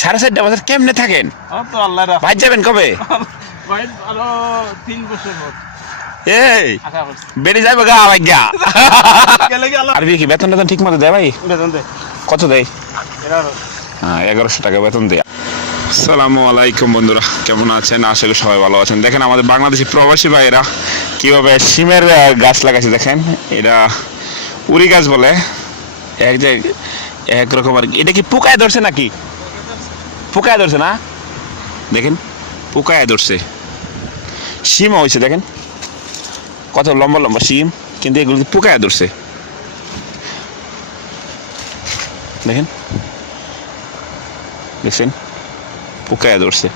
সাড়ে চারটা বছর কেমনে থাকেন? ভাই যাবেন কবে? এই করছি। যাবে গা ভাই গা গেলে কি বেতন টেতন ঠিক মতো দেয় ভাই? বেতন কত দেয়? হ্যাঁ এগারোশো টাকা বেতন দেয়। আসসালামু আলাইকুম বন্ধুরা কেমন আছেন? আশা করি সবাই ভালো আছেন। দেখেন আমাদের বাংলাদেশি প্রবাসী ভাইয়েরা কীভাবে সিমের গাছ লাগাচ্ছে দেখেন। এটা উড়ি গাছ বলে। এক যে একরকম আর কি। এটা কি পোকায় ধরছে নাকি? পোকায় ধরছে না? দেখেন, পোকায় ধরছে। শিমও হয়েছে, দেখেন। কত লম্বা লম্বা শিম, কিন্তু এগুলো পোকায় ধরছে। দেখেন। দেখছেন? পোকায় ধরছে।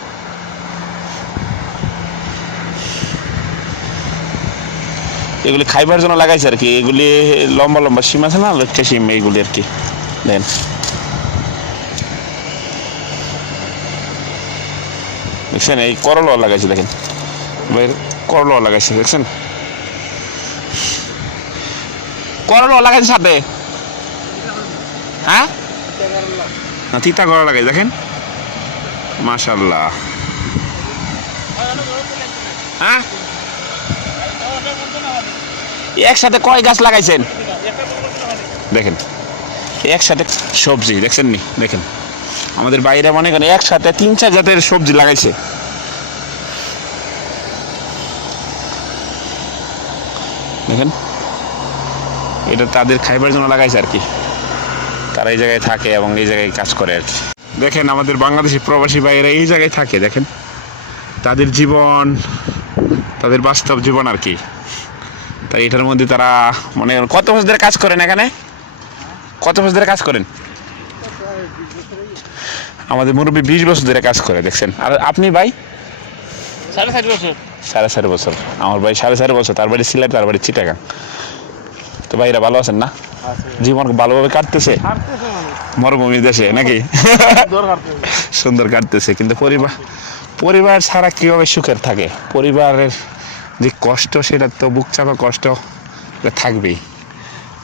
এগুলি খাইবার জন্য লাগাইছে আর কি। এগুলি লম্বা লম্বা সিম আছে না? লক্ষ্য সিম এইগুলি আর কি। দেখেন। দেখছেন, এই করলা লাগাইছে দেখেন। এবার করলা লাগাইছে দেখছেন? করলা লাগাইছে সাথে? হ্যাঁ? না, তিতা করা লাগাই দেখেন। মাশাল্লাহ হ্যাঁ? একসাথে কয় গাছ লাগাইছেন? দেখেন। একসাথে সবজি, দেখছেন নি? দেখেন। আমাদের বাইরে মনে করেন একসাথে তিন চার জাতের সবজি লাগাইছে। দেখেন, এটা তাদের খাইবার জন্য লাগাইছে আর কি। তারা এই জায়গায় থাকে এবং এই জায়গায় কাজ করে আর কি। দেখেন, আমাদের বাংলাদেশি প্রবাসী ভাইয়েরা এই জায়গায় থাকে, দেখেন। তাদের জীবন, তাদের বাস্তব জীবন আর কি। তাই এটার মধ্যে তারা মনে করেন কত বছর ধরে কাজ করেন এখানে? কত বছর ধরে কাজ করেন? আমাদের মুরব্বী বিশ বছর ধরে কাজ করে দেখছেন। আর আপনি ভাই? সাড়ে চার বছর। সাড়ে চার বছর। আমার ভাই সাড়ে চার বছর তার বাড়ি সিলেট তার বাড়ি চিটাগাং। তো ভাইরা ভালো আছেন না? জীবন ভালোভাবে কাটতেছে? মানে। মরুভূমির দেশে নাকি? সুন্দর কাটতেছে। কিন্তু পরিবার পরিবার ছাড়া কীভাবে সুখের থাকে? পরিবারের যে কষ্ট সেটা তো বুক চাপা কষ্ট থাকবেই।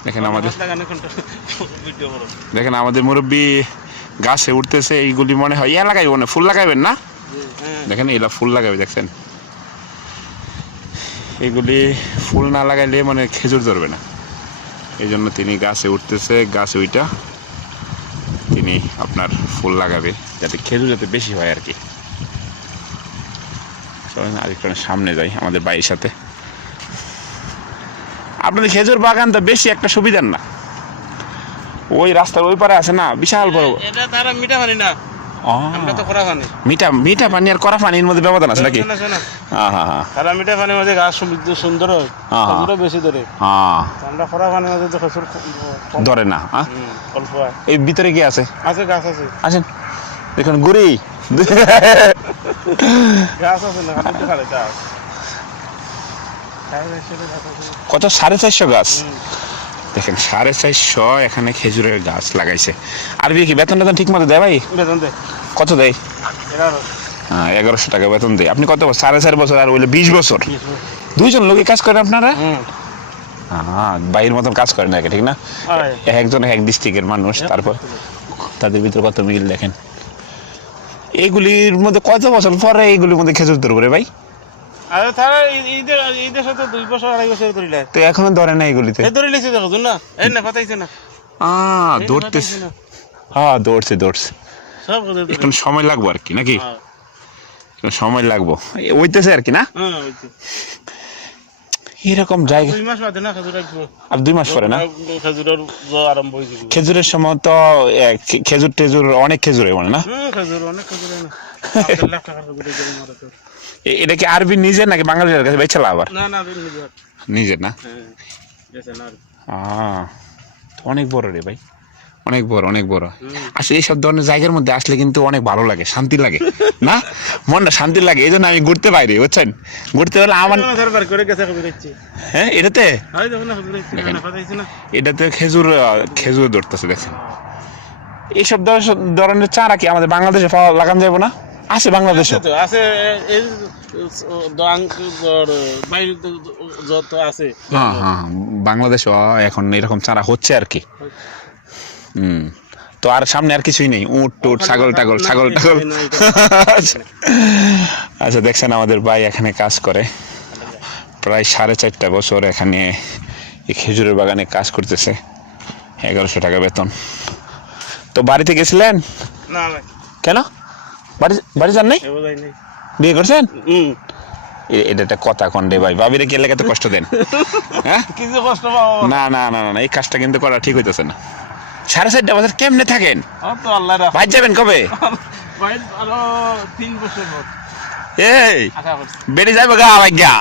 দেখেন আমাদের দেখেন আমাদের মুরব্বী গাছে উঠতেছে, এইগুলি মনে হয়, ইয়া লাগাইব না, ফুল লাগাইবেন না? দেখেন এগুলা ফুল লাগাবে, দেখছেন? এগুলি ফুল না লাগাইলে মানে খেজুর ধরবে না। এই জন্য তিনি গাছে উঠতেছে, গাছ ওইটা তিনি আপনার ফুল লাগাবে, যাতে খেজুর যাতে বেশি হয় আর কি। আরেকটু সামনে যাই আমাদের বাড়ির সাথে। আপনাদের খেজুর বাগান তো বেশি একটা সুবিধার না। ওই রাস্তার ওই পারে আছে না? বিশাল বড়। এটা তারা মিঠা পানি না। আমরা তো করা পানি। মিঠা মিঠা পানি আর কড়া পানির মধ্যে ব্যবধান আছে নাকি? শোনা, শোনা। তারা মিঠা পানির মধ্যে গাছ সমৃদ্ধ সুন্দর হয়। বেশি ধরে। আমরা খরা পানির মধ্যে তো খেজুর কম- কম- ধরে না? অল্প এই ভিতরে কি আছে? আছে গাছ আছে। আছেন দেখুন গুড়ি। গাছ আছে না। কত? সাড়ে চারশো গাছ। দেখেন সাড়ে চারশো এখানে খেজুরের গাছ লাগাইছে। আর কি বেতন টেতন ঠিক মতো দেয় ভাই? বেতন দে কত দেয়? হ্যাঁ এগারোশো টাকা বেতন দেয়। আপনি কত বছর? সাড়ে চার বছর আর বলে বিশ বছর। দুইজন লোকে কাজ করেন আপনারা? হ্যাঁ বাইরের মতন কাজ করেন নাকি ঠিক না? এক একজন এক ডিস্ট্রিক্টের মানুষ তারপর তাদের ভিতরে কত মিল দেখেন? এইগুলির মধ্যে কত বছর পরে এইগুলির মধ্যে খেজুর ধরবো রে ভাই? আর তারা এই- ঈদের ঈদের সাথে দুই বছর আড়াই বছর ধরিলে তো এখনও ধরে না এগুলিতে? ধরে দেখো না এই না। হ্যাঁ দৌড়ছে দৌড়ছে। সব সময় লাগবো আর কি নাকি? হ্যাঁ। সময় লাগবো। ওইতেছে আর কি না? হ্যাঁ। এরকম জায়গা দুই মাস বাদে না খেজুর আর দুই মাস পরে না? খেজুরের আরম্ভ হয়ে যাবে খেজুরের সময় তো খেজুর টেজুর অনেক খেজুর বলে না? খেজুর অনেক খেজুর না এটা কি আরবি নিজের নাকি বাঙালির কাছে? বেচালা আবার না না নিজের। নিজের না? হ্যাঁ অনেক বড় রে ভাই। অনেক বড় অনেক বড়। আসলে এইসব ধরনের জায়গার মধ্যে আসলে কিন্তু অনেক ভালো লাগে শান্তি লাগে না? মনটা শান্তি লাগে এই জন্য আমি ঘুরতে পারি বুঝছেন? ঘুরতে হলে আমার হ্যাঁ এটাতে? হয় এটাতে খেজুর খেজুর ধরতেছে দেখেন। এইসব ধর- ধরনের চারা কি আমাদের বাংলাদেশে পাওয়া লাগানো যাবে না? আছে বাংলাদেশে? আছে তো আছে যত আছে। হ্যাঁ হ্যাঁ বাংলাদেশে এখন এরকম চারা হচ্ছে আর কি। হুম তো আর সামনে আর কিছুই নেই উট টুট ছাগল টাগল ছাগল টাগল আচ্ছা। আচ্ছা দেখছেন আমাদের ভাই এখানে কাজ করে প্রায় সাড়ে চারটা বছর এখানে এই খেজুরের বাগানে কাজ করতেছে এগারোশো টাকা বেতন তো বাড়িতে গেছিলেন না কেন বাড়ি বাড়ি যান নাই বিয়ে করছেন এটা একটা কথা কন্ডে ভাই ভাবিরে কে লেগে তো কষ্ট দেন হ্যাঁ কিছু কষ্ট না না না না, এই কাজটা কিন্তু করা ঠিক হইতেছে না সাড়ে চারটা বছর কেমনে থাকেন? আমার ভাই যাবেন কবে? এই বেড়ে যাবে গা ভাই গা।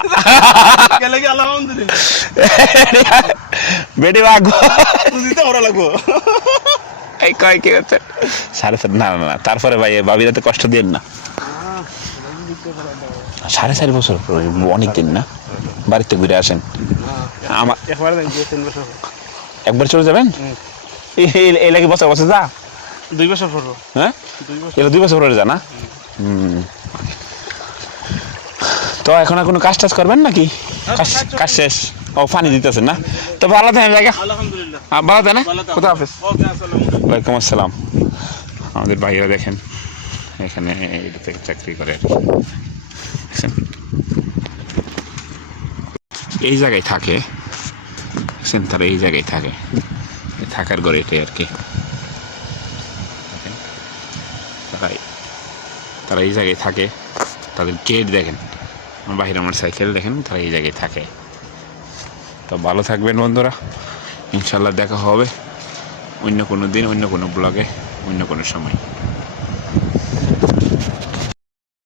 বেড়ে বাগো লাগবো। এই কয় কি হচ্ছে? সাড়ে চার না না তারপরে ভাই ভাবিরা তো কষ্ট দেন না। সাড়ে চার বছর অনেক দিন না? বাড়িতে ঘুরে আসেন। আমার। একবার চলে যাবেন? এই লাগে বছর বছর যা। দুই বছর পর হ্যাঁ এটা দুই বছর পরে জানা হুম তো এখন আর কোনো কাজ টাজ করবেন নাকি? কাজ শেষ। ও পানি দিতেছেন না? তো ভালো থাকেন জায়গা আলহামদুলিল্লাহ। ভালো থাকেন। কোথা হাফেজ। ওয়ালাইকুম আসসালাম। আমাদের ভাইরা দেখেন এখানে এটাতে চাকরি করে। দেখছেন? এই জায়গায় থাকে তারা এই জায়গায় থাকে। থাকার ঘরে এটাই আর কি। তারা তারা এই জায়গায় থাকে। তাদের গেট দেখেন বাহিরে আমার সাইকেল দেখেন, তারা এই জায়গায় থাকে। তো ভালো থাকবেন বন্ধুরা। ইনশাল্লাহ দেখা হবে অন্য কোনো দিন, অন্য কোনো ব্লগে অন্য কোনো সময়।